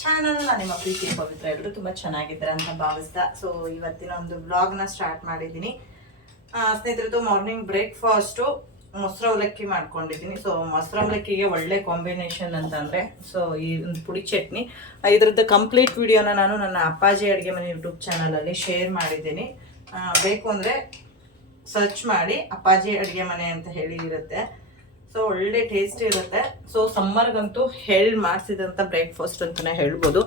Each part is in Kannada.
ಚಾನಲ್ ನಿಮ್ಮ ಪ್ರೀತಿ ಪವಿತ್ರ ಎಲ್ಲರೂ ತುಂಬ ಚೆನ್ನಾಗಿದ್ದಾರೆ ಅಂತ ಭಾವಿಸ್ತಾ. ಸೊ ಇವತ್ತಿನ ಒಂದು ವ್ಲಾಗ್ನ ಸ್ಟಾರ್ಟ್ ಮಾಡಿದ್ದೀನಿ. ಸ್ನೇಹಿತರದ್ದು ಮಾರ್ನಿಂಗ್ ಬ್ರೇಕ್ಫಾಸ್ಟು ಮೊಸರು ಅವಲಕ್ಕಿ ಮಾಡ್ಕೊಂಡಿದ್ದೀನಿ. ಸೊ ಮೊಸರು ಅವಲಕ್ಕಿಗೆ ಒಳ್ಳೆ ಕಾಂಬಿನೇಷನ್ ಅಂತಂದರೆ ಸೊ ಈ ಒಂದು ಪುಡಿ ಚಟ್ನಿ. ಇದರದ್ದು ಕಂಪ್ಲೀಟ್ ವಿಡಿಯೋನ ನಾನು ನನ್ನ ಅಪ್ಪಾಜಿ ಅಡುಗೆ ಮನೆ ಯೂಟ್ಯೂಬ್ ಚಾನಲಲ್ಲಿ ಶೇರ್ ಮಾಡಿದ್ದೀನಿ. ಬೇಕು ಅಂದರೆ ಸರ್ಚ್ ಮಾಡಿ ಅಪ್ಪಾಜಿ ಅಡುಗೆ ಮನೆ ಅಂತ ಹೇಳಿ ಇರುತ್ತೆ ಸೊ ಒಳ್ಳೆ ಟೇಸ್ಟ್ ಇರುತ್ತೆ. ಸೊ ಸಮ್ಮರ್ಗಂತೂ ಹೇಳಿ ಮಾಡಿಸಿದಂಥ ಬ್ರೇಕ್ಫಾಸ್ಟ್ ಅಂತಲೇ ಹೇಳ್ಬೋದು.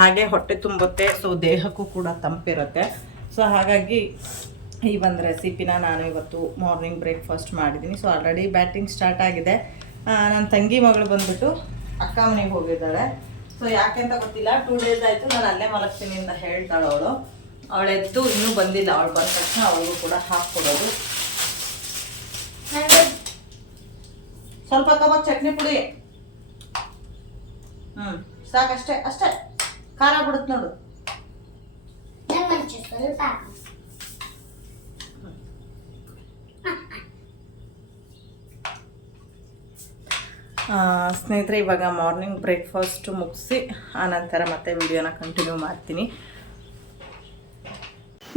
ಹಾಗೆ ಹೊಟ್ಟೆ ತುಂಬುತ್ತೆ ಸೊ ದೇಹಕ್ಕೂ ಕೂಡ ತಂಪಿರುತ್ತೆ. ಸೊ ಹಾಗಾಗಿ ಈ ಒಂದು ರೆಸಿಪಿನ ನಾನು ಇವತ್ತು ಮಾರ್ನಿಂಗ್ ಬ್ರೇಕ್ಫಾಸ್ಟ್ ಮಾಡಿದ್ದೀನಿ. ಸೊ ಆಲ್ರೆಡಿ ಬ್ಯಾಟಿಂಗ್ ಸ್ಟಾರ್ಟ್ ಆಗಿದೆ. ನನ್ನ ತಂಗಿ ಮಗಳು ಬಂದ್ಬಿಟ್ಟು ಅಕ್ಕ ಮನೆಗೆ ಹೋಗಿದ್ದಾಳೆ. ಸೊ ಯಾಕೆಂತ ಗೊತ್ತಿಲ್ಲ. ಟೂ ಡೇಸ್ ಆಯಿತು, ನಾನು ಅಲ್ಲೇ ಮಲಗ್ತೀನಿ ಅಂತ ಹೇಳ್ತಾಳೆ ಅವಳು. ಅವಳೆದ್ದು ಇನ್ನೂ ಬಂದಿಲ್ಲ. ಅವಳು ಬಂದ ತಕ್ಷಣ ಅವಳಿಗೂ ಕೂಡ ಹಾಕ್ಕೊಡೋದು ಸ್ವಲ್ಪ ಕಬಾಬ್ ಚಟ್ನಿ ಪುಡಿ. ಹ್ಮ್ ಸಾಕಷ್ಟೇ ಅಷ್ಟೇ ಖಾರ ಬಿಡುತ್ತೆ ನೋಡು. ನಂಗೊಂಚೂರು ಸ್ವಲ್ಪ. ಹಾಕು. ಆ, ಸ್ನೇಹಿತರೆ ಇವಾಗ ಮಾರ್ನಿಂಗ್ ಬ್ರೇಕ್ಫಾಸ್ಟ್ ಮುಗಿಸಿ ಆನಂತರ ಮತ್ತೆ ವಿಡಿಯೋನ ಕಂಟಿನ್ಯೂ ಮಾಡ್ತೀನಿ.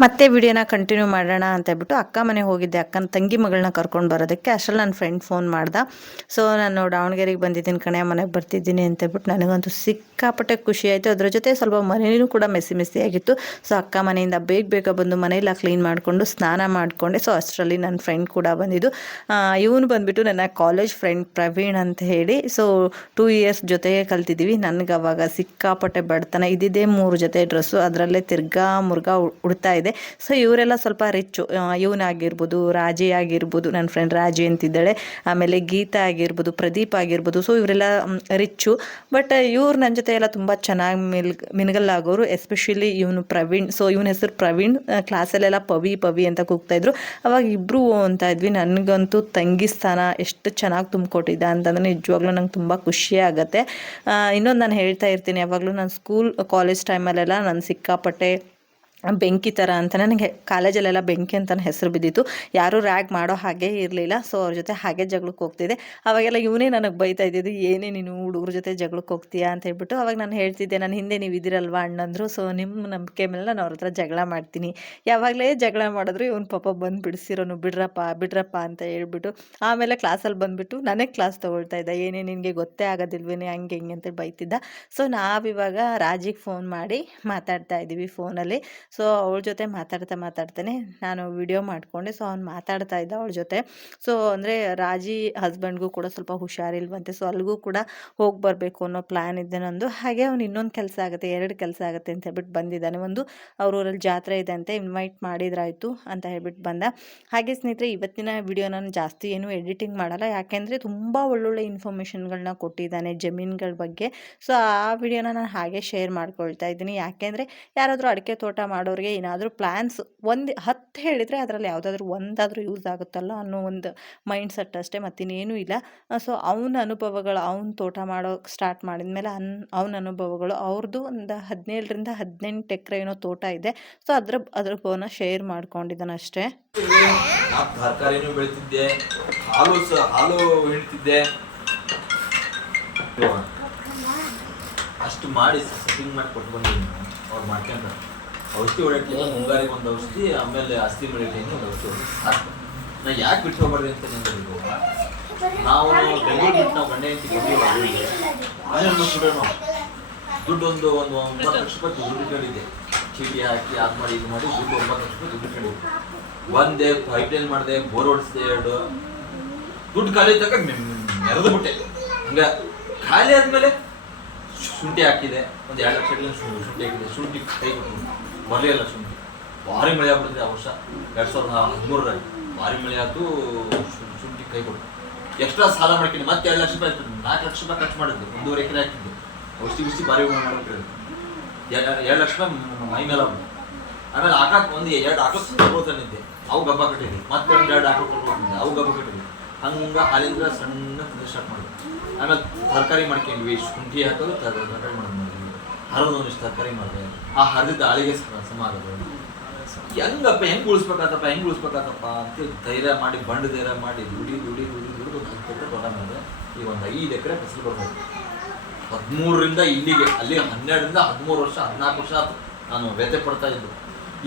ಮತ್ತೆ ವಿಡಿಯೋನ ಕಂಟಿನ್ಯೂ ಮಾಡೋಣ ಅಂತ ಹೇಳ್ಬಿಟ್ಟು ಅಕ್ಕ ಮನೆಗೆ ಹೋಗಿದ್ದೆ. ಅಕ್ಕನ ತಂಗಿ ಮಗಳನ್ನ ಕರ್ಕೊಂಡು ಬರೋದಕ್ಕೆ ಅಷ್ಟರಲ್ಲಿ ನನ್ನ ಫ್ರೆಂಡ್ ಫೋನ್ ಮಾಡ್ದ. ಸೊ ನಾನು ದಾವಣಗೆರೆಗೆ ಬಂದಿದ್ದೀನಿ ಕಣೆ, ಮನೆಗೆ ಬರ್ತಿದ್ದೀನಿ ಅಂತ ಹೇಳ್ಬಿಟ್ಟು ನನಗಂತೂ ಸಿಕ್ಕಾಪಟ್ಟೆ ಖುಷಿ ಆಯಿತು. ಅದ್ರ ಜೊತೆ ಸ್ವಲ್ಪ ಮನೇನೂ ಕೂಡ ಮೆಸ್ಸಿ ಮೆಸ್ಸಿ ಆಗಿತ್ತು. ಸೊ ಅಕ್ಕ ಮನೆಯಿಂದ ಬೇಗ ಬೇಗ ಬಂದು ಮನೆಯೆಲ್ಲ ಕ್ಲೀನ್ ಮಾಡಿಕೊಂಡು ಸ್ನಾನ ಮಾಡಿಕೊಂಡೆ. ಸೊ ಅಷ್ಟರಲ್ಲಿ ನನ್ನ ಫ್ರೆಂಡ್ ಕೂಡ ಬಂದಿದ್ದು. ಇವನು ಬಂದುಬಿಟ್ಟು ನನ್ನ ಕಾಲೇಜ್ ಫ್ರೆಂಡ್ ಪ್ರವೀಣ್ ಅಂತ ಹೇಳಿ. ಸೊ ಟೂ ಇಯರ್ಸ್ ಜೊತೆಗೆ ಕಲ್ತಿದ್ದೀವಿ. ನನಗೆ ಅವಾಗ ಸಿಕ್ಕಾಪಟ್ಟೆ ಬಡತನ. ಇದ್ದಿದ್ದೇ ಮೂರು ಜೊತೆ ಡ್ರೆಸ್ಸು ಅದರಲ್ಲೇ ತಿರ್ಗಾ ಮುರ್ಗಾ ಉಡ್ತಾ ಇದೆ ಸೊ ಇವರೆಲ್ಲ ಸ್ವಲ್ಪ ರಿಚ್ಚು ಇವನಾಗಿರ್ಬೋದು, ರಾಜಿ ಆಗಿರ್ಬೋದು ನನ್ನ ಫ್ರೆಂಡ್ ರಾಜಿ ಅಂತಿದ್ದಾಳೆ. ಆಮೇಲೆ ಗೀತಾ ಆಗಿರ್ಬೋದು, ಪ್ರದೀಪ್ ಆಗಿರ್ಬೋದು ಸೊ ಇವರೆಲ್ಲ ರಿಚ್ಚು ಬಟ್ ಇವ್ರು ನನ್ನ ಜೊತೆ ಎಲ್ಲ ತುಂಬ ಚೆನ್ನಾಗಿ ಮಿಲ್, ಮಿನಗಲ್ಲಾಗೋರು. ಎಸ್ಪೆಷಲಿ ಇವನು ಪ್ರವೀಣ್. ಸೊ ಇವನ ಹೆಸರು ಪ್ರವೀಣ್. ಕ್ಲಾಸಲ್ಲೆಲ್ಲ ಪವಿ ಪವಿ ಅಂತ ಕೂಗ್ತಾ ಇದ್ರು. ಅವಾಗ ಇಬ್ಬರು ಅಂತ ಇದ್ವಿ. ನನಗಂತೂ ತಂಗಿ ಸ್ಥಾನ ಎಷ್ಟು ಚೆನ್ನಾಗಿ ತುಂಬಿಕೊಟ್ಟಿದ್ದ ಅಂತಂದರೆ ನಿಜವಾಗ್ಲೂ ನಂಗೆ ತುಂಬ ಖುಷಿ ಆಗುತ್ತೆ. ಇನ್ನೊಂದು ನಾನು ಹೇಳ್ತಾ ಇರ್ತೀನಿ. ಯಾವಾಗಲೂ ನಾನು ಸ್ಕೂಲ್ ಕಾಲೇಜ್ ಟೈಮಲ್ಲೆಲ್ಲ ನಾನು ಸಿಕ್ಕಾಪಟ್ಟೆ ಬೆಂಕಿ ಥರ ಅಂತ ನನಗೆ ಕಾಲೇಜಲ್ಲೆಲ್ಲ ಬೆಂಕಿ ಅಂತ ಹೆಸರು ಬಿದ್ದಿತ್ತು. ಯಾರೂ ರ್ಯಾಗ್ ಮಾಡೋ ಹಾಗೆ ಇರಲಿಲ್ಲ. ಸೊ ಅವ್ರ ಜೊತೆ ಹಾಗೆ ಜಗಳಕ್ಕೆ ಹೋಗ್ತಿದ್ದೆ. ಅವಾಗೆಲ್ಲ ಇವನೇ ನನಗೆ ಬೈತಾ ಇದ್ದಿದ್ದು, ಏನೇ ನೀನು ಹುಡುಗ್ರ ಜೊತೆ ಜಗಳಕ್ಕೆ ಹೋಗ್ತೀಯಾ? ಅಂತ ಹೇಳ್ಬಿಟ್ಟು ಅವಾಗ ನಾನು ಹೇಳ್ತಿದ್ದೆ, ನಾನು ಹಿಂದೆ ನೀವು ಇದ್ದೀರಲ್ವಾ? ಅಣ್ಣಂದ್ರು ಸೊ ನಿಮ್ಮ ನಂಬಿಕೆ ಮೇಲೆ ನಾನು ಅವ್ರ ಹತ್ರ ಜಗಳ ಮಾಡ್ತೀನಿ. ಯಾವಾಗಲೇ ಜಗಳ ಮಾಡಿದ್ರು ಇವ್ನ ಪಾಪ ಬಂದು ಬಿಡಿಸಿರೋನು, ಬಿಡ್ರಪ್ಪ ಬಿಡ್ರಪ್ಪ ಅಂತ ಹೇಳ್ಬಿಟ್ಟು ಆಮೇಲೆ ಕ್ಲಾಸಲ್ಲಿ ಬಂದುಬಿಟ್ಟು ನನಗೆ ಕ್ಲಾಸ್ ತೊಗೊಳ್ತಾ ಇದ್ದ. ಏನೇ, ನಿನಗೆ ಗೊತ್ತೇ ಆಗೋದಿಲ್ವೇನೆ, ಹಂಗೆ, ಹಿಂಗೆ ಅಂತ ಬೈತಿದ್ದ. ಸೊ ನಾವಿವಾಗ ರಾಜಿಗೆ ಫೋನ್ ಮಾಡಿ ಮಾತಾಡ್ತಾ ಇದ್ದೀವಿ ಫೋನಲ್ಲಿ ಸೊ ಅವಳ ಜೊತೆ ಮಾತಾಡ್ತಾ ಮಾತಾಡ್ತಾನೆ ನಾನು ವಿಡಿಯೋ ಮಾಡಿಕೊಂಡೆ. ಸೊ ಅವ್ನು ಮಾತಾಡ್ತಾ ಇದ್ದ ಅವಳ ಜೊತೆ. ಸೊ ಅಂದರೆ ರಾಜಿ ಹಸ್ಬೆಂಡ್ಗೂ ಕೂಡ ಸ್ವಲ್ಪ ಹುಷಾರಿಲ್ವಂತೆ. ಸೊ ಅಲ್ಲಿಗೂ ಕೂಡ ಹೋಗಿ ಬರಬೇಕು ಅನ್ನೋ ಪ್ಲ್ಯಾನ್ ಇದ್ದೆ ನಂದು. ಹಾಗೆ ಅವ್ನು ಇನ್ನೊಂದು ಕೆಲಸ ಆಗುತ್ತೆ, ಎರಡು ಕೆಲಸ ಆಗುತ್ತೆ ಅಂತ ಹೇಳ್ಬಿಟ್ಟು ಬಂದಿದ್ದಾನೆ. ಒಂದು ಅವ್ರ ಊರಲ್ಲಿ ಜಾತ್ರೆ ಇದೆ ಅಂತ ಇನ್ವೈಟ್ ಮಾಡಿದ್ರಾಯಿತು ಅಂತ ಹೇಳ್ಬಿಟ್ಟು ಬಂದ. ಹಾಗೆ ಸ್ನೇಹಿತರೆ, ಇವತ್ತಿನ ವಿಡಿಯೋ ನಾನು ಜಾಸ್ತಿ ಏನು ಎಡಿಟಿಂಗ್ ಮಾಡಲ್ಲ. ಯಾಕೆಂದರೆ ತುಂಬ ಒಳ್ಳೊಳ್ಳೆ ಇನ್ಫಾರ್ಮೇಷನ್ಗಳನ್ನ ಕೊಟ್ಟಿದ್ದಾನೆ ಜಮೀನುಗಳ ಬಗ್ಗೆ. ಸೊ ಆ ವಿಡಿಯೋನ ನಾನು ಹಾಗೆ ಶೇರ್ ಮಾಡ್ಕೊಳ್ತಾ ಇದ್ದೀನಿ. ಯಾಕೆಂದರೆ ಯಾರಾದರೂ ಅಡಿಕೆ ತೋಟ ಮಾಡೋರಿಗೆ ಏನಾದರೂ ಪ್ಲ್ಯಾನ್ಸ್ ಒಂದು ಹತ್ತು ಹೇಳಿದರೆ ಅದರಲ್ಲಿ ಯಾವುದಾದ್ರೂ ಒಂದಾದರೂ ಯೂಸ್ ಆಗುತ್ತಲ್ಲ ಅನ್ನೋ ಒಂದು ಮೈಂಡ್ ಸೆಟ್ ಅಷ್ಟೇ ಮತ್ತಿನ್ನೇನೂ ಇಲ್ಲ. ಸೊ ಅವನ ಅನುಭವಗಳು ಅವ್ನ ತೋಟ ಮಾಡೋ ಸ್ಟಾರ್ಟ್ ಮಾಡಿದ ಮೇಲೆ ಅನ್, ಅವನ ಅನುಭವಗಳು ಅವ್ರದ್ದು ಒಂದು ಹದಿನೇಳರಿಂದ ಹದಿನೆಂಟು ಎಕರೆ ಏನೋ ತೋಟ ಇದೆ. ಸೊ ಅದ್ರ ಅದ್ರ ಭವನ ಶೇರ್ ಮಾಡ್ಕೊಂಡಿದ್ದಾನೆ ಅಷ್ಟೇ ತರಕಾರಿನೂ ಹಾಲು ಹಾಲು ಹಿಡ್ತಿದ್ದೆ. ಅಷ್ಟು ಮಾಡಿ ಸೆಟ್ಟಿಂಗ್ ಮಾಡಿ ಕೊಟ್ಟು ಬಂದಿದ್ದೀನಿ ಅವ್ರು ಮಾಡ್ಕೊಂಡ್ರೆ. ಔಷಧಿ ಹೊಡೆಯಕ್ಕೆ ಮುಂಗಾರಿಗೆ ಒಂದು ಔಷಧಿ, ಆಮೇಲೆ ಅಸ್ಥಿ ಮಳಿಗೆ ಒಂದು ಔಷಧಿ. ನಾ ಯಾಕೆ ಬಿಟ್ಕೊಬಾರ್ದು ಅಂತ ನಿಮ್ಗೆ ನಾವು ಬೆಂಗಳೂರು ಬಿಟ್ಟು ನಾವು ಗಂಡ ಮಾಡ್ಬಿಟ್ರೆ ನಾವು ದುಡ್ಡು ಒಂದು ಒಂದು ಒಂಬತ್ತು ಲಕ್ಷ ರೂಪಾಯಿ ದುಡ್ಡು ಇಟ್ಕೊಂಡಿದ್ದೆ ಚೀಟಿ ಹಾಕಿ ಅದು ಮಾಡಿ ಇದು ಮಾಡಿ ದುಡ್ಡು ಒಂಬತ್ತು ಲಕ್ಷ ರೂಪಾಯಿ ದುಡ್ಡು ಇಟ್ಕೊಂಡಿದ್ದೆ ಒಂದೇ ಪೈಪ್ ಲೈನ್ ಮಾಡಿದೆ, ಬೋರ್ ಹೊಡಿಸಿದೆ, ಎರಡು. ದುಡ್ಡು ಖಾಲಿ ತಕ್ಕ ನೆರೆದು ಬಿಟ್ಟೆ. ಹಂಗ ಖಾಲಿ ಆದ್ಮೇಲೆ ಶುಂಠಿ ಹಾಕಿದೆ. ಒಂದು ಎರಡು ಲಕ್ಷ ಶುಂಠಿ ಹಾಕಿದೆ. ಶುಂಠಿ ಕೈ ಕೊಟ್ಟು ಬರಲಿಲ್ಲ ಸುಮ್ಮನೆ ಭಾರಿ ಮಳೆ ಆಗ್ಬಿಟ್ಟಿದೆ ಆ ವರ್ಷ. ಎರಡು ಸಾವಿರದ ಹದಿಮೂರರಲ್ಲಿ. ಭಾರಿ ಮಳೆ ಆಯಿತು ಶುಂಠಿ ಕೈ ಕೊಟ್ಟು. ಎಕ್ಸ್ಟ್ರಾ ಸಾಲ ಮಾಡ್ಕೊಂಡು ಮತ್ತೆ ಎರಡು ಲಕ್ಷ ರೂಪಾಯಿ ಆಯ್ತು. ನಾಲ್ಕು ಲಕ್ಷ ರೂಪಾಯಿ ಖರ್ಚು ಮಾಡಿದ್ದು ಒಂದೂವರೆ ಎಕರೆ ಹಾಕಿದ್ದು ಔಷಧಿ ಬಿಸಿ ಭಾರಿ ಮಾಡ್ಬಿಟ್ಟಿರೋದು ಎರಡು ಲಕ್ಷ ರೂಪಾಯಿ ಮ- ಮೇಲೆ ಆಗ್ಬೋದು ಆಮೇಲೆ ಆಕಾ ಒಂದು ಎರಡು ಆಕಳು ತಗೊಳ್ತಾನಿದ್ದೆ ಅವು ಗಬ್ಬ ಕಟ್ಟಿದ್ವಿ. ಮತ್ತೆ ಒಂದು ಎರಡು ಆಕಳು ತಗೊಳ್ತಿದ್ದೆ ಅವು ಗಬ್ಬ ಕಟ್ಟಿದ್ವಿ. ಹಂಗೆ ಹಾಲಿಂದ ಸಣ್ಣ ಸ್ಟಾರ್ಟ್ ಮಾಡಿದ್ವಿ. ಆಮೇಲೆ ತರಕಾರಿ ಮಾಡ್ಕೊಂಡ್ವಿ. ಶುಂಠಿ ಹಾಕೋದು, ತರ- ತರಕಾರಿ ಮಾಡೋದು ಮಾಡಿದ್ವಿ ಹರಿದು ಇಷ್ಟ ಕರೆ ಮಾಡಿದೆ. ಆ ಹರಿದ ಅಳಿಗೆ ಸಮ ಸಮ ಆಗೋದು ಹೆಂಗಪ್ಪ ಹೆಂಗ್ ಉಳಿಸ್ಬೇಕಾತಪ್ಪ ಹೆಂಗ್ ಉಳಿಸ್ಬೇಕಾತಪ್ಪ ಅಂತ ಧೈರ್ಯ ಮಾಡಿ ಬಂಡ್ ಧೈರ್ಯ ಮಾಡಿ ದುಡಿ ದುಡಿ ದುಡಿ ದುಡಿ ಒಂದು ಹತ್ತು ಎಕರೆ ತೋಟ ಮಾಡಿದೆ. ಈಗ ಒಂದು ಐದು ಎಕರೆ ಫಸಲು ಬರ್ಬೋದು ಹದಿಮೂರರಿಂದ ಇಲ್ಲಿಗೆ ಅಲ್ಲಿ ಹನ್ನೆರಡರಿಂದ ಹದಿಮೂರು ವರ್ಷ ಹದಿನಾಲ್ಕು ವರ್ಷ ಆಯ್ತು ನಾನು ವ್ಯಥೆ ಪಡ್ತಾ ಇದ್ದು.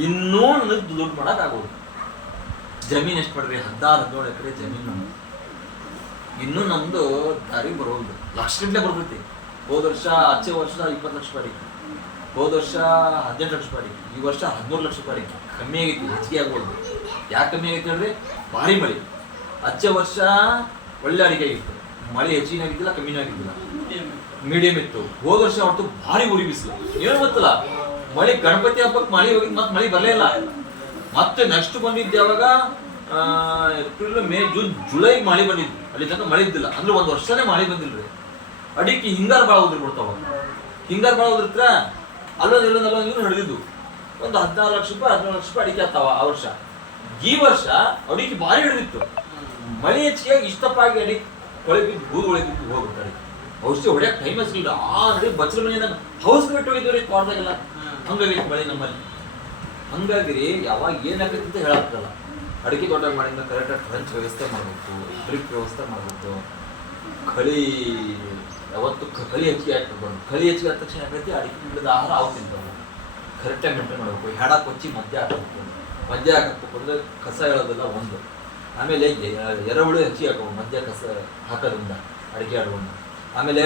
ಇನ್ನೂ ನನಗೆ ದುಡ್ಡು ಮಾಡೋಕ್ಕಾಗೋದು ಜಮೀನು ಎಷ್ಟು ಪಡ್ರಿ ಹದಿನಾರು ಹದಿನೇಳು ಎಕರೆ ಜಮೀನು. ಇನ್ನೂ ನಮ್ಮದು ದಾರಿ ಬರೋದು ಲಕ್ಷ ಗಂಟೆ ಬರ್ತೈತಿ. ಹೋದ ವರ್ಷ ಹಚ್ಚೆ ವರ್ಷ ಇಪ್ಪತ್ತು ಲಕ್ಷ ರೂಪಾಯಿ ಹೋದ ವರ್ಷ ಹದಿನೆಂಟು ಲಕ್ಷ ರೂಪಾಯಿ ಈ ವರ್ಷ ಹದಿಮೂರು ಲಕ್ಷ ರೂಪಾಯಿ ಕಮ್ಮಿ ಆಗೈತಿ, ಹೆಚ್ಚಿಗೆ ಆಗ್ಬೋದು. ಯಾಕೆ ಕಮ್ಮಿ ಆಗೈತಿ ಹೇಳ್ರಿ ಭಾರಿ ಮಳೆ. ಹಚ್ಚೆ ವರ್ಷ ಒಳ್ಳೆ ಅಡಿಗೆ ಆಗಿತ್ತು. ಮಳೆ ಹೆಚ್ಚಿಗೆ ಆಗಿದ್ದಿಲ್ಲ, ಕಮ್ಮಿನೂ ಆಗಿದ್ದಿಲ್ಲ. ಮೀಡಿಯಂ ಇತ್ತು. ಹೋದ ವರ್ಷ ಹೊರತು ಭಾರಿ ಉರಿ ಬಿಸಿಲು. ಏನು ಗೊತ್ತಲ್ಲ, ಮಳೆ ಗಣಪತಿ ಹಬ್ಬಕ್ಕೆ ಮಳೆ ಹೋಗಿದ್ದು ಮತ್ತೆ ಮಳೆ ಬರಲೇ ಇಲ್ಲ. ಮತ್ತೆ ನೆಕ್ಸ್ಟ್ ಬಂದಿದ್ದು ಯಾವಾಗ? ಏಪ್ರಿಲ್ ಮೇ ಜೂನ್ ಜುಲೈ ಮಳೆ ಬಂದಿದ್ದು. ಅಲ್ಲಿ ತನಕ ಮಳೆ ಇದ್ದಿಲ್ಲ. ಅಂದ್ರೆ ಒಂದು ವರ್ಷನೇ ಮಳೆ ಬಂದಿಲ್ರಿ. ಅಡಿಕೆ ಹಿಂಗಾರು ಭಾಳ ಉದ್ರಿ ಬಿಡ್ತಾವ ಹಿಂಗಾರು ಭಾಳ ಉದ್ರಿತ್ರ ಅಲ್ಲೊಂದು ಇಲ್ಲೊಂದು ಅಲ್ಲೊಂದು ಇವ್ರು ಹಿಡಿದಿದ್ದು. ಒಂದು ಹದಿನಾರು ಲಕ್ಷ ರೂಪಾಯಿ, ಹದಿನೇಳು ಲಕ್ಷ ರೂಪಾಯಿ ಅಡಿಕೆ ಆಗ್ತಾವ ಆ ವರ್ಷ. ಈ ವರ್ಷ ಅಡಿಕೆ ಭಾರಿ ಹಿಡಿದಿತ್ತು. ಮಳೆ ಹೆಚ್ಚಿಗೆ ಇಷ್ಟಪ್ಪಾಗಿ ಅಡಿಕೆ ಕೊಳೆ ಬಿದ್ದು ಹೂ ಒಳಗೆ ಬಿದ್ದು ಹೋಗ್ಬಿಡ್ತಾರೆ ಔಷಧಿ ಹೊಡೆಯಕ್ಕೆ ಟೈಮ್ ಇಲ್ಲ. ಆ ನಡಿ ಬಚ್ಚಲ ಮನೆಯಿಂದ ಹೌಸ್ ಬಿಟ್ಟು ಹೋಗಿದ್ದು ರೀ ಹಂಗಾಗಿ ಮಳೆ ನಮ್ಮಲ್ಲಿ. ಹಂಗಾಗಿ ಯಾವಾಗ ಏನಾಗುತ್ತೆ ಅಂತ ಹೇಳಕ್ಕಾಗಲ್ಲ. ಅಡಿಕೆ ತೋಟ ಮಾಡಿದ ಕರೆಕ್ಟಾಗಿ ಟ್ರಂಚ್ ವ್ಯವಸ್ಥೆ ಮಾಡಬೇಕು ಡ್ರಿಪ್ ವ್ಯವಸ್ಥೆ ಮಾಡಬೇಕು. ಕಳಿ ಯಾವತ್ತು ಕಲಿ ಹೆಚ್ಚಿಗೆ ಬಂದು. ಕಲಿ ಹೆಚ್ಚಿಗೆ ಆದ ತಕ್ಷಣ ಏನಾಗೈತಿ ಅಡಿಕೆ ಗಿಡದ ಆಹಾರ ಅವು ತಿಂತಾವೆ. ಕರೆಕ್ಟಾಗಿ ಮೇಂಟೈನ್ ಮಾಡಬೇಕು. ಹೆಡ ಕೊಚ್ಚಿ ಮಧ್ಯ ಹಾಕಬೇಕು. ಮಧ್ಯ ಹಾಕಬೇಕು ಅಂದರೆ ಕಸ ಹೇಳೋದೆಲ್ಲ ಒಂದು. ಆಮೇಲೆ ಎರವಳು ಎರೆಹುಳು ಹೆಚ್ಚಿಗೆ ಹಾಕಬೇಕು. ಮಧ್ಯ ಕಸ ಹಾಕೋದ್ರಿಂದ ಅಡಿಕೆ ಆಡುವಂತ ಆಮೇಲೆ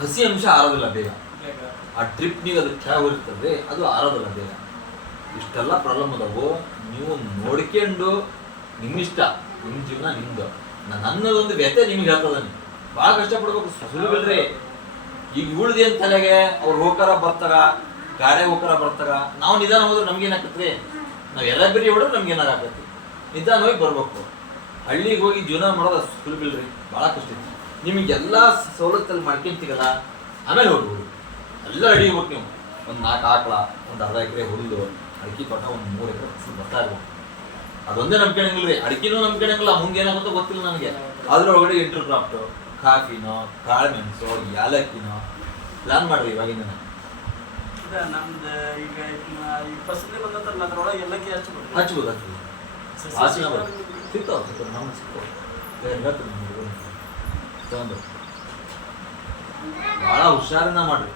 ಹಸಿ ಅಂಶ ಆರೋದಿಲ್ಲ ಬೇಗ. ಆ ಟ್ರಿಪ್ನಿಗೆ ಅದು ಕೆಳಗೆ ಹೋಗಿರ್ತದೆ ಅದು ಆರೋದಿಲ್ಲ ಬೇಗ. ಇಷ್ಟೆಲ್ಲ ಪ್ರಾಬ್ಲಮ್ ಅದಾವು. ನೀವು ನೋಡ್ಕೊಂಡು ನಿಮ್ಮಿಷ್ಟ. ನಿಮ್ಮ ಜೀವನ ನಿಮ್ದು. ನನ್ನದೊಂದು ವ್ಯತೆ ನಿಮ್ಗೆ ಹೇಳ್ತದ ಭಾಳ ಕಷ್ಟಪಡ್ಬೇಕು ಸುಲಭಲ್ರಿ ಈಗ ಉಳ್ದಿ ಅಂತ ತಲೆಗೆ? ಅವ್ರು ಹೋಗಾರ ಬರ್ತಾರ, ಗಾರೆ ಹೋಗಾರ ಬರ್ತಾರ. ನಾವು ನಿಧಾನ ಹೋದ್ರೆ ನಮ್ಗೇನಾಕತ್ರಿ ನಾವು ಎಲ್ಲ ಬೇರೆ ಹೋದ್ರೆ ನಮ್ಗೆ ಏನಾಗತ್ತೈತಿ ನಿಧಾನ ಹೋಗಿ ಬರ್ಬೇಕು. ಹಳ್ಳಿಗೆ ಹೋಗಿ ಜೀವನ ಮಾಡೋದು ಸುಲಭಿಲ್ರಿ ಭಾಳ ಕಷ್ಟ ಐತಿ. ನಿಮಗೆಲ್ಲ ಸವಲತ್ತಲ್ಲಿ ಮಾಡ್ಕೊಂತೀಗಲ್ಲ ಆಮೇಲೆ ಹೋಗ್ಬೋದು. ಎಲ್ಲ ರೆಡಿ ಹೋಗ್ ನೀವು. ಒಂದು ನಾಲ್ಕು ಆಕಳ, ಒಂದು ಅರ್ಧ ಎಕರೆ ಹುಲ್ಲು, ಅಡಿಕೆ ತೋಟ, ಒಂದು ಮೂರು ಎಕರೆ ಬರ್ತಾ ಇರ್ಬೇಕು. ಅದೊಂದೇ ನಂಬ್ಕೊಳಂಗಿಲ್ಲ ರೀ ಅಡಿಕೆನೂ ನಂಬ್ಕೊಳಂಗಿಲ್ಲ ಮುಂದೆ ಏನಾಗುತ್ತೋ ಗೊತ್ತಿಲ್ಲ ನನಗೆ. ಅದ್ರ ಒಳಗಡೆ ಇಂಟರ್ ಕ್ರಾಫ್ಟು. ಕಾಫಿನೋ ಕಾಳುಮೆಣಸೋ ಯಾಲಕ್ಕಿನೋ ಪ್ಲಾನ್ ಮಾಡ್ರಿ ಇವಾಗಿಂದ ಇದ ನಮ್ದು ಈಗ ಫಸಲಿ ಬಂದಂತಲ್ಲ ಅದ್ರೊಳಗೆ ಎಲ್ಲಕ್ಕೆ ಹಚ್ಬೋದು. ಹಚ್ಬೋದು ಹಚ್ಬೋದು. ಹಾಸಿನ ಸಿಗ್ತಾವೆ? ಸಿಗ್ತಾವ ನಮ್ಮ ಸಿಗ್ತಾವ. ಹೇಳ್ತೀನಿ ನಿಮ್ಗೆ. ತಗೊಂಡು ಭಾಳ ಹುಷಾರನ್ನ ಮಾಡ್ರಿ.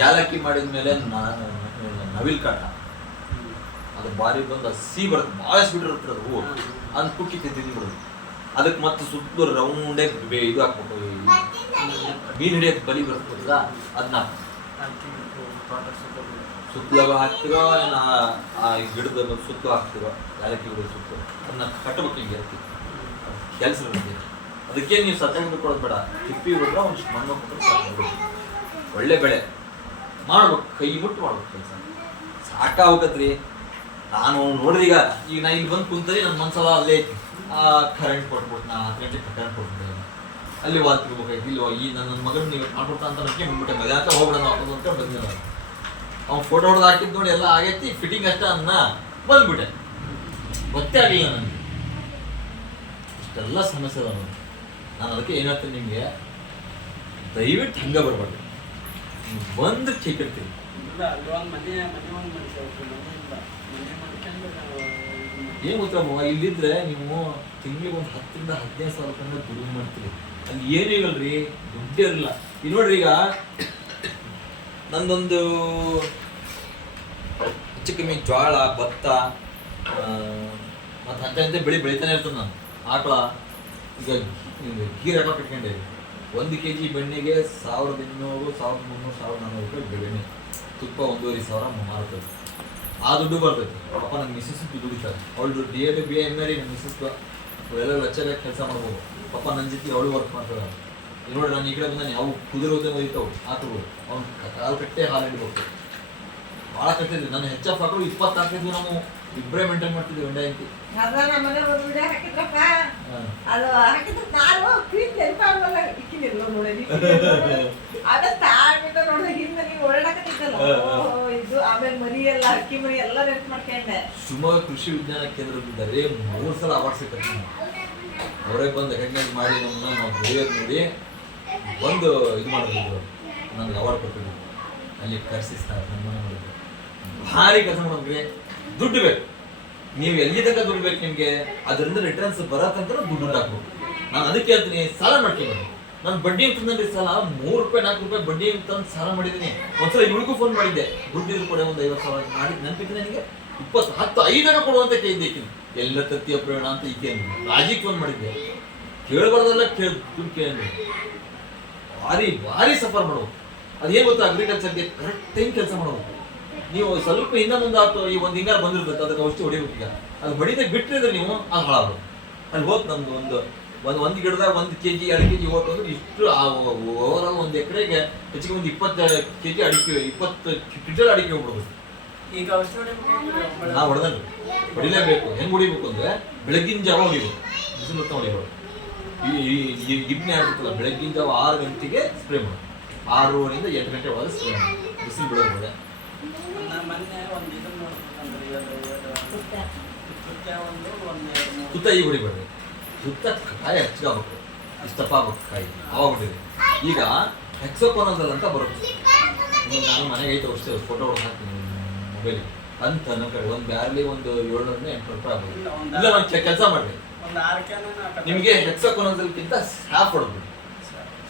ಯಾಲಕ್ಕಿ ಮಾಡಿದ ಮೇಲೆ ನವಿಲ್ ಕಾಟ. ಅದು ಬಾರಿ ಬಂದು ಹಸಿ ಬರುತ್ತೆ ಭಾಳ ಸ್ವೀಟ್ ಇರುತ್ತೆ ಅದು ಹೂವು. ಅದನ್ನ ಕುಕ್ಕಿ ತಿಂದಿಬಿಡೋದು ಅದಕ್ಕೆ ಮತ್ತೆ ಸುತ್ತಲೂ ರೌಂಡೇ ಇದು ಹಾಕ್ಬೇಕು ಈ ಮೀನು ಹಿಡಿಯೋಕೆ ಬಲಿ ಬರ್ತದ ಅದನ್ನ ಸುತ್ತಲೂ ಹಾಕ್ತಿರೋ ಗಿಡದ ಸುತ್ತು ಹಾಕ್ತಿರೋ ಯಾಲಕ್ಕಿ ಗಿಡದ ಸುತ್ತು ಅದನ್ನ ಕಟ್ಟಬೇಕು ಹಿಂಗೆ ಕೆಲಸ ಅದಕ್ಕೆ ನೀವು ಸತ್ಯಾಂಗ ಬಿಟ್ಕೊಳ್ಳೋದು ಬೇಡ. ತಿಪ್ಪಿ ಬಿಟ್ರೆ ಒಂದಿಷ್ಟು ಮಣ್ಣು ಕೊಟ್ಟರೆ ಒಳ್ಳೆ ಬೆಳೆ. ಮಾಡ್ಬೇಕು ಕೈ ಮುಟ್ಟು ಮಾಡ್ಬೇಕು ಕೆಲಸ. ಸಾಕಾಗತ್ರಿ ನಾನು ನೋಡಿದೀಗ ಈಗ ಈಗ ನಾ ಇಲ್ಲಿ ಬಂದು ಕುಂತರಿ ನನ್ನ ಮನ್ಸಲ್ಲ ಅಲ್ಲೇ ಐತಿ. ಕರೆಂಟ್ ಕೊಟ್ಬಿಟ್ಟು ನಾ ಹತ್ತು ಗಂಟೆಗೆ ಕರೆಂಟ್ ಕೊಟ್ಬಿಟ್ಟೆ ಅಲ್ಲಿ ವಾಲ್ತಿರ್ಬೇಕಾಯ್ತು ಇಲ್ಲೋ, ಈ ನನ್ನ ಮಗನ ನೀವು ಮಾಡ್ಬಿಡ್ತಾ ಅಂತ ನನಗೆ ಬಂದ್ಬಿಟ್ಟೆ ಅಂತ ಹೋಗ್ಬಿಡೋಣ ಅಂತ ಬಂದೆ ಅವ್ನು ಫೋಟೋ ಹೊಡೆದು ಹಾಕಿದ್ದು ನೋಡಿ ಎಲ್ಲ ಆಗೈತಿ ಫಿಟ್ಟಿಂಗ್ ಅಷ್ಟ ಅನ್ನ ಬಂದ್ಬಿಟ್ಟೆ. ಗೊತ್ತೇ ಆಗಲಿಲ್ಲ ನನಗೆ. ಇಷ್ಟೆಲ್ಲ ಸಮಸ್ಯೆ ಅದ ನೋಡಿ ನಾನು ಅದಕ್ಕೆ ಏನು ಹೇಳ್ತೀನಿ ನಿಮಗೆ, ದಯವಿಟ್ಟು ಹಂಗೆ ಬರಬಾರ್ದು. ಬಂದು ಚೀಕಿರ್ತೀನಿ ಇಲ್ಲ ಅಲ್ಲಿ ಒಂದು ಮನೆ ಮನೆ ಒಂದು ಮಾಡ್ಕೊಳ್ಬೇಕು ಮನೆ ಇಲ್ಲ ಮನೆ ಮಾಡ್ಕೊಂಡು ನಾವು ಇದು ಮಾಡ್ತೀವಿ. ಏನು ಗೊತ್ತಮ್ಮ ಇಲ್ಲಿದ್ರೆ ನೀವು ತಿಂಗಳಿಗೆ ಒಂದು ಹತ್ತರಿಂದ ಹದಿನೈದು ಸಾವಿರ ರೂಪಾಯಿ ದುಡಿಮೆ ಮಾಡ್ತೀರಿ. ಅಲ್ಲಿ ಏನೂ ಇರಲ್ರಿ ದುಡ್ಡೇ ಇರಲ್ಲ ಇಲ್ಲಿ ನೋಡ್ರಿ ಈಗ ನಂದೊಂದು ಹೆಚ್ಚು ಕಮ್ಮಿ ಜೋಳ ಭತ್ತ ಮತ್ತು ಅಂತ ಅಂತ ಬೆಳೆ ಬೆಳಿತಾನೆ ಇರ್ತದೆ ನಾನು. ಆಕಳ, ಈಗ ಗೀರ್ ಆಕಳ ಕಟ್ಕೊಂಡೆ. ಒಂದು ಕೆ ಜಿ ಬೆಣ್ಣೆಗೆ ಸಾವಿರದ ಇನ್ನೂರು, ಸಾವಿರದ ಮುನ್ನೂರು, ಸಾವಿರದ ನಾನ್ನೂರು ರೂಪಾಯಿ ಬೆಣ್ಣೆ ತುಪ್ಪ ಒಂದೂವರೆ ಸಾವಿರ ಮಾರುತ್ತದೆ ಆ ದುಡ್ಡು ಬರ್ತೈತೆ. ಅಪ್ಪ ನನ್ನ ಮಿಸ್ಸಸ್ ದುಡಿತಾರೆ ಅವಳು ಡಿ ಎಡ್ ಬಿ ಎಂ ಎರಿ ನನ್ನ ಮಿಸ್ಸಸ್ ಎಲ್ಲ ಲಕ್ಷದಾಗ ಕೆಲಸ ಮಾಡ್ಬೋದು. ಪಪ್ಪ ನನ್ನ ಜೊತೆ ಅವಳು ವರ್ಕ್ ಮಾಡ್ತಾರೆ ನೋಡಿ ನಾನು ಈ ಕಡೆ ಬಂದ ಯಾವ ಕುದುರೆ ಹೋದ್ರೆ ಒಯ್ತಾವು ಆತವು ಅವ್ನು ಕಾಲು ಕಟ್ಟೆ ಹಾಲು ಹಿಡ್ಬೇಕು. ಭಾಳ ಕಟ್ಟಿದ್ವಿ ನನ್ನ ಹೆಚ್ಚ ಹಾಕೋರು ಹಾಕಿದ್ವಿ ನಾವು ಇಬ್ಬರೇ ಮೇಂಟೈನ್ ಮಾಡ್ತಿದ್ವಿ ಗಂಡ ಹೆಂಡತಿ ಅದ ನೋಡಿ ತಾಳ್ಬಿಟ್ಟು ನೋಡಿದ್ರೆ ಹಿಂದೆ ನೀವು ಓಡಾಡಕತ್ತಿದ್ದಲ್ಲ ಓ, ಇದು ಆಮೇಲೆ ಮರಿ ಎಲ್ಲ ಅಕ್ಕಿ ಮರಿ ಎಲ್ಲ ನೆನ್ಪು ಮಾಡ್ಕೊಂಡೆ ಶಿವಮೊಗ್ಗ ಕೃಷಿ ವಿಜ್ಞಾನ ಕೇಂದ್ರದಿದ್ದಾರೆ ಮೂರು ಸಲ ಅವಾರ್ಡ್ ಸಿಕ್ಕತ್ತೆ ಅವರೇ ಬಂದು ರೆಕಗ್ನೈಸ್ ಮಾಡಿ ನಮ್ಮನ್ನ ನಾವು ಬೆಳೆಯೋದು ನೋಡಿ. ಬಂದು ಇದು ಮಾಡಿದ್ರು ನನಗೆ ಅವಾರ್ಡ್ ಕೊಟ್ಟಿದ್ರು. ಅಲ್ಲಿ ಕರ್ಸಿಸ್ತಾರೆ ಸನ್ಮಾನ ಮಾಡಿದ್ರು ಭಾರಿ ಕೆಲಸ ಮಾಡಿದ್ರೆ. ದುಡ್ಡು ಬೇಕು. ನೀವು ಎಲ್ಲಿ ತನಕ ದುಡ್ಡು ಬೇಕು ನಿಮಗೆ, ಅದರಿಂದ ರಿಟರ್ನ್ಸ್ ಬರೋ ತನಕ ದುಡ್ಡು ಹಾಕ್ಬೇಕು. ನಾನು ಅದಕ್ಕೆ ಹೇಳ್ತೀನಿ, ಸಾಲ ಮಾಡ್ಕೊಬೇಕು ನಾನು ಬಡ್ಡಿ ಅಂತಂದ್ರೆ ಸಲ, ಮೂರು ರೂಪಾಯಿ, ನಾಲ್ಕು ರೂಪಾಯಿ ಬಡ್ಡಿ ತಂದು ಸಾಲ ಮಾಡಿದ್ದೀನಿ. ಒಂದ್ಸಲ ಇವಳಿಗೂ ಫೋನ್ ಮಾಡಿದ್ದೆ. ದುಡ್ಡಿದ್ರು ಕೊಡೆ ಒಂದು ಐವತ್ತು ಸಾವಿರ ಮಾಡಿ ನೆನಪಿದ್ರೆ ನನಗೆ? ಇಪ್ಪತ್ತು, ಹತ್ತು, ಐದರ ಕೊಡುವಂತ ಕೇಳಿದ್ದೆ ಎಲ್ಲ ತತ್ತಿಯ ಪ್ರಯಾಣ ಅಂತ ಈಕೆ ರಾಜಿಗೆ ಫೋನ್ ಮಾಡಿದ್ದೆ. ಕೇಳಬಾರ್ದಲ್ಲ, ಕೇಳ ದುಡ್ಡು ಭಾರಿ ಭಾರಿ ಸಫರ್ ಮಾಡೋದು ಏನು ಗೊತ್ತಾ ಅಗ್ರಿಕಲ್ಚರ್ಗೆ ಕರೆಕ್ಟ್ ಟೈಮ್ ಕೆಲಸ ಮಾಡೋದು ನೀವು ಸ್ವಲ್ಪ ಹಿಂದೆ ಮುಂದೆ ಆತು, ಈ ಒಂದು ಹಿಂಗಾರು ಬಂದಿರ್ಬೇಕು, ಅದಕ್ಕೆ ಔಷಧಿ ಹೊಡಿಬೇಕು ಈಗ ಅದು ಹೊಡಿದಾಗ ಬಿಟ್ಟಿದ್ರೆ ನೀವು, ಅದು ಹಾಳಾಗೋದು. ಅಲ್ಲಿ ಹೋಗಿ ನಮ್ದು ಒಂದು ಒಂದು ಒಂದು ಗಿಡದಾಗ ಒಂದು ಕೆ ಜಿ ಎರಡು ಕೆ ಜಿ ಹೋತು ಅಂದ್ರೆ ಇಷ್ಟು ಓವರ್ ಆಲ್ ಒಂದು ಎಕರೆಗೆ ಹೆಚ್ಚಿಗೆ ಒಂದು ಇಪ್ಪತ್ತು ಕೆ ಜಿ ಅಡಿಕೆ ಇಪ್ಪತ್ತು ಕ್ವಿಂಟಲ್ ಅಡಿಕೆ ಹೋಗ್ಬಿಡ್ಬೋದು ಈಗ ನಾವು ಹೊಡೆದಲ್ಲ ಹೊಡಿಲೇಬೇಕು. ಹೆಂಗೆ ಹೊಡಿಬೇಕು ಅಂದ್ರೆ ಬೆಳಗಿನ ಜಾವ ಹೊಡಿಬೇಕು. ಬಿಸಿಲು ಹೊತ್ತ ಹೊಡಿಬೇಕು. ಈ ಗಿಡ್ನಿ ಆಗ್ಬೇಕಲ್ಲ ಬೆಳಗಿನ ಜಾವ ಆರು ಗಂಟೆಗೆ ಸ್ಪ್ರೇ ಮಾಡಿ ಆರೂವರೆಯಿಂದ ಎಂಟು ಗಂಟೆ ಒಳಗೆ ಸ್ಪ್ರೇ ಮಾಡಿ ಬಿಸಿಲು ಬಿಡೋದ್ರೆ ಸುತ್ತ ಈಗ ಹೊಡಿಬೇಡ್ರಿ. ಸುತ್ತ ಕಾಯಿ ಹಚ್ಕೋಬೇಕು ಇಷ್ಟಪ್ಪ ಆಗ್ಬೇಕು ಕಾಯಿ ಆವಾಗ್ಬಿಟ್ಟಿದೆ ಈಗ ಹೆಕ್ಸೋಕೋನಲ್ ಅಂತ ಬರುತ್ತೆ ನಾನು ಮನೆಗೆ ಐತೆ ಅಷ್ಟೇ ಫೋಟೋ ಹಾಕ್ತೀನಿ ಮೊಬೈಲ್ ಅಂತ ನಮ್ಮ ಕಡೆ ಒಂದು ಬ್ಯಾರ್ಲಿ ಒಂದು ಏಳ್ನೂರಿಂದ ಎಂಟು ರೂಪಾಯಿ ಆಗ್ಬೋದು ಇಲ್ಲ, ಒಂದು ಕೆಲಸ ಮಾಡಿ ನಿಮಗೆ ಹೆಕ್ಸಾಕೊನೋಸಲ್ಗಿಂತ ಸ್ಯಾಪ್ ಹೊಡೆದ್ಬಿಡಿ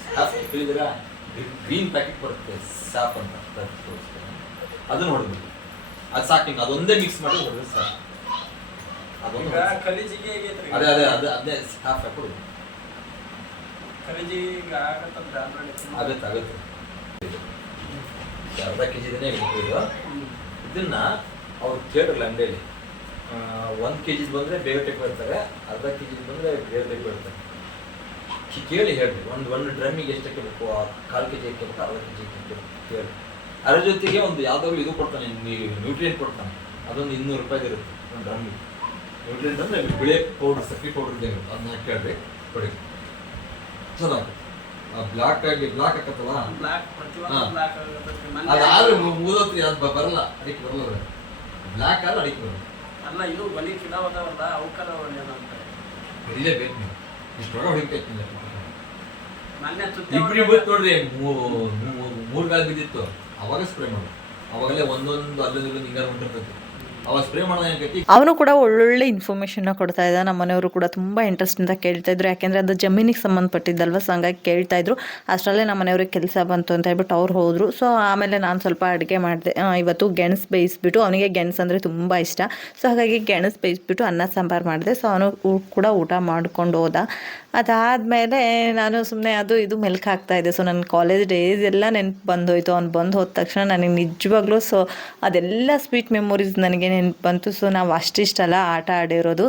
ಸ್ಯಾಪ್ ತಿಳಿದಿರಾ ಗ್ರೀನ್ ಪ್ಯಾಕೆಟ್ ಬರುತ್ತೆ ಸ್ಯಾಪ್ ಅಂತ. ಅದನ್ನ ಹೊಡೆದ್ಬಿಡಿ ಅದು ಸಾಕು ನಿಮ್ಗೆ ಅದೊಂದೇ ಮಿಕ್ಸ್ ಮಾಡಿ ಹೊಡೆದ್ರೆ ಸಾಕು ಈಗ ಕಲಿಜಿಗೆ ಆಗೈತ್ರಿ ಅದೇ ಅದೇ ಅದೇ ಅದೇ ಸ್ಯಾಪ್ ಹಾಕೊಡಿ ಕಲಿಜಿಗೆ ಆಗತ್ತಂದ್ರೆ ಆಲ್ರೆಡಿ ಆಗುತ್ತೆ ಆಗುತ್ತೆ. ಅರ್ಧ ಕೆ ಇದನ್ನೇ ಇದು. ಇದನ್ನ ಅವ್ರು ಕೇಳಿರಲ್ಲ ಅಂಗಡಿಯಲ್ಲಿ. ಒಂದ್ ಕೆ ಬಂದ್ರೆ ಬಂದರೆ ಬೇಗ ಟೆಕ್ ಅರ್ಧ ಕೆ ಜಿದು ಬಂದರೆ ಬೇಗ ಟೆಕ್ ಕೇಳಿ ಹೇಳಿ ಒಂದು ಒಂದು ಡ್ರಮ್ಮಿಗೆ ಎಷ್ಟು ಹಾಕಬೇಕು ಕಾಲು ಕೆ ಜಿ ಹಾಕಬೇಕು ಅರ್ಧ ಕೆ ಜಿ ಹಾಕಬೇಕು ಕೇಳಿ. ಅದರ ಜೊತೆಗೆ ಒಂದು ಯಾವ್ದಾದ್ರು ಇದು ಕೊಡ್ತಾನೆ ನ್ಯೂಟ್ರಿಯೆಂಟ್ ಕೊಡ್ತಾನೆ. ಅದೊಂದು ಇನ್ನೂರು ರೂಪಾಯಿ ಇರುತ್ತೆ ಒಂದು ಡ್ರಮ್ಮಿಗೆ ನ್ಯೂಟ್ರಿಯೆಂಟ್ ಅಂದರೆ ಬಿಳೆ ಪೌಡ್ರ್ ಸಕ್ಕರೆ ಪೌಡ್ರ್ ಇದೆ ಅದನ್ನ ಹಾಕಿ ಕೊಡಿ. ಆ ಬ್ಲಾಕ್ ಆಗಿ ಬ್ಲಾಕ್ ಆಗತ್ತೆ ಅದಾದ್ರೆ ಮುಗಿದೋತ್ರಿ ಅದು ಬರಲ್ಲ ಅಡಿಕೆ ಬರಲ್ಲ ಬ್ಲಾಕ್ ಬ್ಲ್ಯಾಕ್ ಆದ್ರೆ ಅಡಿಕೆ ಬರಲ್ಲ. ಅಲ್ಲ ಇದು ಬಲಿ ಗಿಡ ಅದಾವಲ್ಲ ಅವಕ್ಕರ ಏನಂತ ಹೊಡಿಲೇಬೇಕು ನೀವು. ಇಷ್ಟೊಳಗೆ ಹೊಡಿಬೇಕು ಇಬ್ಬರಿ ಬಂತು ನೋಡ್ರಿ ಮೂರು ಗಾಲ ಬಿದ್ದಿತ್ತು. ಅವಾಗ ಸ್ಪ್ರೇ ಮಾಡು. ಅವಾಗಲೇ ಒಂದೊಂದು ಅಲ್ಲೊಂದು ಇಲ್ಲೊಂದು ಹಿಂಗಾರು ಹೊಂಟಿರ್ತೈತಿ ಅವನು ಕೂಡ ಒಳ್ಳೊಳ್ಳೆ ಇನ್ಫಾರ್ಮೇಷನ್ನ ಕೊಡ್ತಾ ಇದ್ದ. ನಮ್ಮ ಮನೆಯವರು ಕೂಡ ತುಂಬ ಇಂಟ್ರೆಸ್ಟಿಂದ ಕೇಳ್ತಾ ಇದ್ರು. ಯಾಕೆಂದರೆ ಅದು ಜಮೀನಿಗೆ ಸಂಬಂಧಪಟ್ಟಿದ್ದಲ್ವ? ಸೊ ಹಂಗಾಗಿ ಕೇಳ್ತಾ ಇದ್ರು. ಅಷ್ಟರಲ್ಲೇ ನಮ್ಮ ಮನೆಯವ್ರಿಗೆ ಕೆಲಸ ಬಂತು ಅಂತ ಹೇಳ್ಬಿಟ್ಟು ಅವ್ರು ಹೋದರು. ಸೊ ಆಮೇಲೆ ನಾನು ಸ್ವಲ್ಪ ಅಡುಗೆ ಮಾಡಿದೆ. ಇವತ್ತು ಗೆಣಸು ಬೇಯಿಸ್ಬಿಟ್ಟು ಅವನಿಗೆ ಗೆಣಸು ಅಂದರೆ ತುಂಬ ಇಷ್ಟ. ಸೊ ಹಾಗಾಗಿ ಗೆಣಸು ಬೇಯಿಸ್ಬಿಟ್ಟು ಅನ್ನ ಸಾಂಬಾರು ಮಾಡಿದೆ. ಸೊ ಅವನು ಕೂಡ ಊಟ ಮಾಡ್ಕೊಂಡು ಹೋದ. ಅದಾದಮೇಲೆ ನಾನು ಸುಮ್ಮನೆ ಅದು ಇದು ಮೆಲ್ಕ್ ಹಾಕ್ತಾ ಇದ್ದೆ. ಸೊ ನನ್ನ ಕಾಲೇಜ್ ಡೇಸ್ ಎಲ್ಲ ನೆನಪು ಬಂದೋಯ್ತು. ಅವ್ನು ಬಂದು ಹೋದ ತಕ್ಷಣ ನನಗೆ ನಿಜವಾಗ್ಲೂ ಸೊ ಅದೆಲ್ಲ ಸ್ವೀಟ್ ಮೆಮೊರೀಸ್ ನನಗೆ ನೆನ್ಪು ಬಂತು ಸೊ ನಾವು ಅಷ್ಟಿಷ್ಟಲ್ಲ ಆಟ ಆಡಿರೋದು.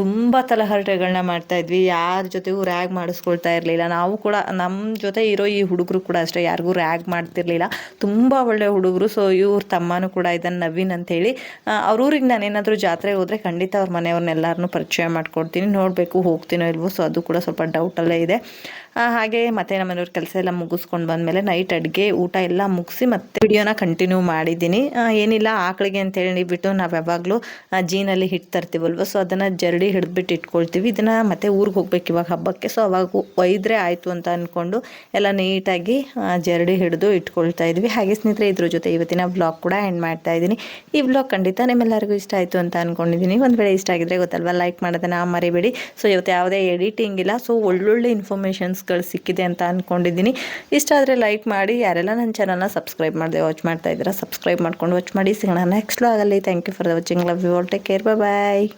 ತುಂಬ ತಲಹರಟೆಗಳನ್ನ ಮಾಡ್ತಾಯಿದ್ವಿ ಯಾರ ಜೊತೆಗೂ ರ್ಯಾಗ್ ಮಾಡಿಸ್ಕೊಳ್ತಾ ಇರಲಿಲ್ಲ. ನಾವು ಕೂಡ ನಮ್ಮ ಜೊತೆ ಇರೋ ಈ ಹುಡುಗರು ಕೂಡ ಅಷ್ಟೇ, ಯಾರಿಗೂ ರ್ಯಾಗ್ ಮಾಡ್ತಿರ್ಲಿಲ್ಲ. ತುಂಬ ಒಳ್ಳೆ ಹುಡುಗರು ಸೊ ಇವ್ರ ತಮ್ಮನೂ ಕೂಡ ಇದನ್ನು ನವೀನ್ ಅಂತೇಳಿ. ಅವ್ರ ಊರಿಗೆ ನಾನೇನಾದರೂ ಜಾತ್ರೆಗೆ ಹೋದರೆ ಖಂಡಿತ ಅವ್ರ ಮನೆಯವ್ರನ್ನೆಲ್ಲರನ್ನೂ ಪರಿಚಯ ಮಾಡ್ಕೊಡ್ತೀನಿ. ನೋಡಬೇಕು ಹೋಗ್ತೀನೋ ಇಲ್ವೋ ಸೊ ಅದು ಕೂಡ ಸ್ವಲ್ಪ ಡೌಟಲ್ಲೇ ಇದೆ. ಹಾಗೆ ಮತ್ತೆ ನಮ್ಮ ಮನೆಯವ್ರ ಕೆಲಸ ಎಲ್ಲ ಮುಗಿಸ್ಕೊಂಡು ಬಂದಮೇಲೆ ನೈಟ್ ಅಡುಗೆ, ಊಟ ಎಲ್ಲ ಮುಗಿಸಿ ಮತ್ತೆ ವಿಡಿಯೋನ ಕಂಟಿನ್ಯೂ ಮಾಡಿದ್ದೀನಿ. ಏನಿಲ್ಲ, ಆಕಳಿಗೆ ಅಂತೇಳಿ ಬಿಟ್ಟು ನಾವು ಯಾವಾಗಲೂ ಜೀನಲ್ಲಿ ಹಿಟ್ಟು ತರ್ತೀವಲ್ವ? ಸೊ ಅದನ್ನು ಜರಡಿ ಹಿಡಿದ್ಬಿಟ್ಟು ಇಟ್ಕೊಳ್ತೀವಿ. ಇದನ್ನು ಮತ್ತೆ ಊರಿಗೆ ಹೋಗ್ಬೇಕು ಇವಾಗ ಹಬ್ಬಕ್ಕೆ. ಸೊ ಅವಾಗ ಒಯ್ದರೆ ಆಯಿತು ಅಂತ ಅಂದ್ಕೊಂಡು ಎಲ್ಲ ನೀಟಾಗಿ ಜರಡಿ ಹಿಡಿದು ಇಟ್ಕೊಳ್ತಾ ಇದ್ವಿ. ಹಾಗೆ ಸ್ನೇಹಿತರೆ, ಇದ್ರ ಜೊತೆ ಇವತ್ತಿನ ಬ್ಲಾಗ್ ಕೂಡ ಎಂಡ್ ಮಾಡ್ತಾ ಇದ್ದೀನಿ. ಈ ಬ್ಲಾಗ್ ಖಂಡಿತ ನಿಮ್ಮೆಲ್ಲರಿಗೂ ಇಷ್ಟ ಆಯಿತು ಅಂತ ಅಂದ್ಕೊಂಡಿದ್ದೀನಿ ಒಂದು ವೇಳೆ ಇಷ್ಟ ಆಗಿದ್ರೆ ಗೊತ್ತಲ್ವ ಲೈಕ್ ಮಾಡೋದನ್ನ ಮರಿಬೇಡಿ. ಸೊ ಇವತ್ತು ಯಾವುದೇ ಎಡಿಟಿಂಗ್ ಇಲ್ಲ. ಸೊ ಒಳ್ಳೊಳ್ಳೆ ಇನ್ಫಾರ್ಮೇಷನ್ಸ್ಗಳು ಸಿಕ್ಕಿದೆ ಅಂತ ಅಂದ್ಕೊಂಡಿದ್ದೀನಿ ಇಷ್ಟ ಆದರೆ ಲೈಕ್ ಮಾಡಿ, ಯಾರೆಲ್ಲ ನನ್ನ ಚಾನಲ್ನ ಸಬ್ಸ್ಕ್ರೈಬ್ ಮಾಡಿದೆ ವಾಚ್ ಮಾಡ್ತಾ ಇದ್ದೀರಾ ಸಬ್ಸ್ಕ್ರೈಬ್ ಮಾಡ್ಕೊಂಡು ವಾಚ್ ಮಾಡಿ. ಸಿಗೋಣ ನೆಕ್ಸ್ಟ್ ಆಗಲಿ thank you for the watching love you all take care bye